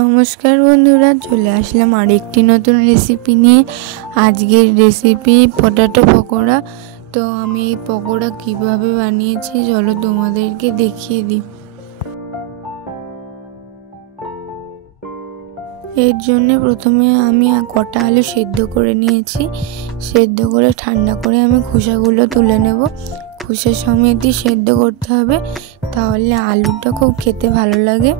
নমস্কার বন্ধুরা, চলে আসলাম আরেকটি নতুন রেসিপি নিয়ে। আজকের রেসিপি পটাটো পকোড়া। তো আমি এই পকোড়া কিভাবে বানিয়েছি চলো তোমাদেরকে দেখিয়ে দিই। এর জন্য প্রথমে আমি কটা আলু সেদ্ধ করে নিয়েছি। সেদ্ধ করে ঠান্ডা করে আমি খোসাগুলো তুলে নেব। খোসা সমেতই সেদ্ধ করতে হবে, তাহলে আলুটা খুব খেতে ভালো লাগে।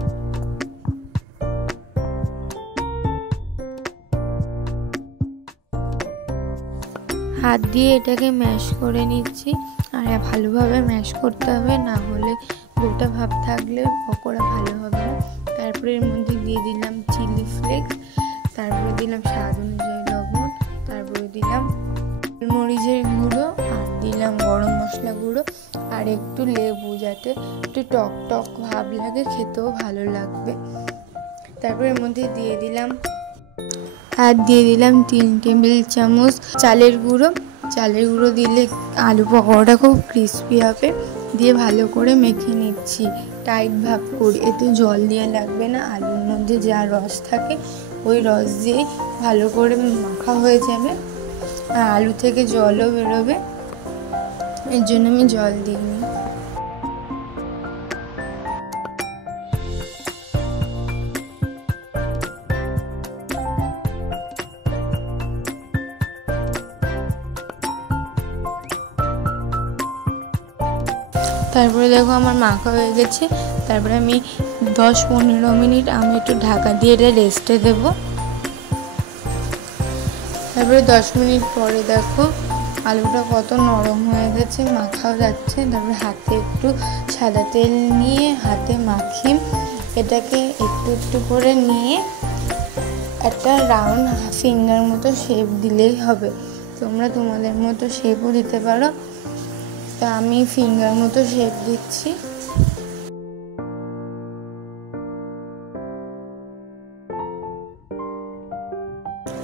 হাত দিয়ে এটাকে ম্যাশ করে নিচ্ছি, আর ভালোভাবে ম্যাশ করতে হবে, না হলে গোটা ভাব থাকলে পকোড়া ভালো হবে না। তারপরে এর মধ্যে দিয়ে দিলাম চিলি ফ্লেক্স, তারপরে দিলাম স্বাদ অনুযায়ী লবণ, তারপরে দিলাম মরিচের গুঁড়ো, আর দিলাম গরম মশলা গুঁড়ো, আর একটু লেবু, যাতে একটু টক টক ভাব লাগে, খেতেও ভালো লাগবে। তারপরে এর মধ্যে দিয়ে দিলাম 3 টেবিল চামচ চালের গুঁড়ো। চালের গুঁড়ো দিলে আলু পকোড়াটা খুব ক্রিস্পি হবে। দিয়ে ভালো করে মেখে নিচ্ছি, টাইট ভাব করে। এতে জল দিয়ে লাগবে না, আলুর মধ্যে যা রস থাকে ওই রস দিয়ে ভালো করে মাখা হয়ে যাবে, আর আলু থেকে জলও বেরোবে, এর জন্য আমি জল দিইনি। তারপরে দেখো আমার মাখা হয়ে গেছে। তারপরে আমি 10-15 মিনিট আমি একটু ঢাকা দিয়ে এটা রেস্টে দেবো। তারপরে 10 মিনিট পরে দেখো আলুটা কত নরম হয়ে গেছে, মাখাও যাচ্ছে। তারপরে হাতে একটু সাদা তেল নিয়ে হাতে মাখিয়ে এটাকে একটু একটু করে নিয়ে একটা রাউন্ড ফিঙ্গার মতো শেপ দিলেই হবে। তোমরা তোমাদের মতো শেপও দিতে পারো, তা আমি ফিঙ্গার মতো শেপ দিচ্ছি।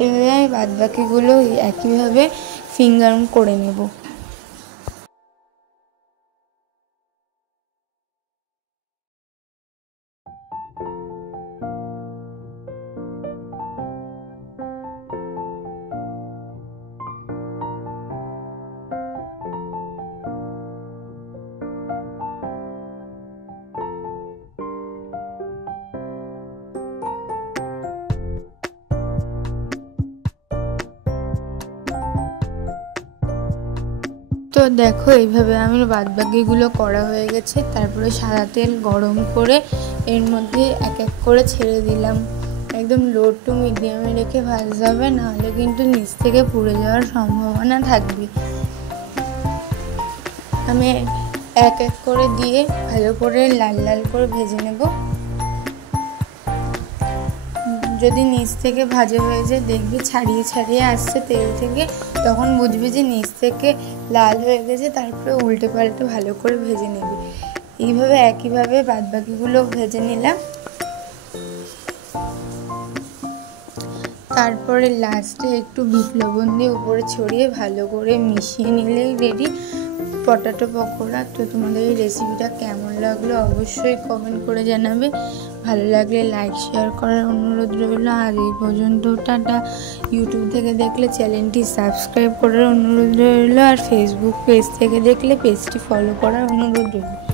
এভাবে আমি বাদ বাকিগুলো একইভাবে ফিঙ্গার করে নেব। তো দেখো এইভাবে আমি বাদবাকিগুলো করা হয়ে গেছে। তারপরে সাদা তেল গরম করে এর মধ্যে এক এক করে ছেড়ে দিলাম। একদম লো টু মিডিয়ামে রেখে ভাজতে হবে, নাহলে কিন্তু নিচ থেকে পুড়ে যাওয়ার সম্ভাবনা থাকবে। আমি এক এক করে দিয়ে ভালো করে লাল লাল করে ভেজে নেব। যদি নিচ থেকে ভাজা হয়ে যায়, দেখবে ছাড়িয়ে ছাড়িয়ে আসছে তেল থেকে, তখন বুঝবে যে নিচ থেকে লাল হয়ে গেছে। তারপরে উল্টে পাল্টে ভালো করে ভেজে নেবে। এইভাবে একইভাবে বাদবাকিগুলো ভেজে নিলাম। তারপরে লাস্টে একটু বিট লবণ দিয়ে উপরে ছড়িয়ে ভালো করে মিশিয়ে নিলেই রেডি পটাটো পকোড়া। তো তোমাদের এই রেসিপিটা কেমন লাগলো অবশ্যই কমেন্ট করে জানাবে। ভালো লাগলে লাইক শেয়ার করার অনুরোধ রইল। আর এই পর্যন্ত টাটা। ইউটিউব থেকে দেখলে চ্যানেলটি সাবস্ক্রাইব করার অনুরোধ রইল, আর ফেসবুক পেজ থেকে দেখলে পেজটি ফলো করার অনুরোধ রইল।